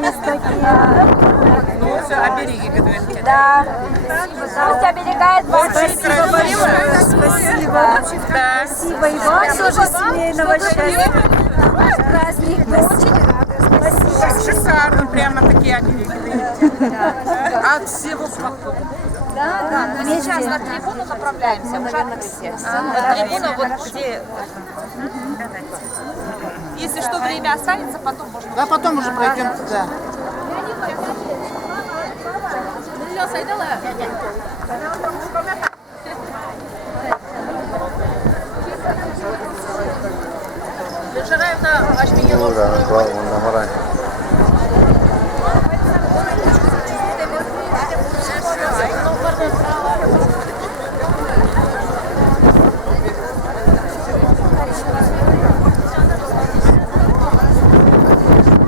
Есть такие. Ну, все, обереги, говорите. Да. Пусть оберегает вас. Спасибо большое. Спасибо. Да. Спасибо и вам тоже семейного счастья. Праздник. Очень рада. Спасибо. Шикарно, прямо такие обереги. От всего плохого. Да, Мы сейчас на трибуну направляемся, в Жанкосе. На трибуну, вот где... Если что, время останется, потом можно... Да, потом уже пройдем туда. Ora, qua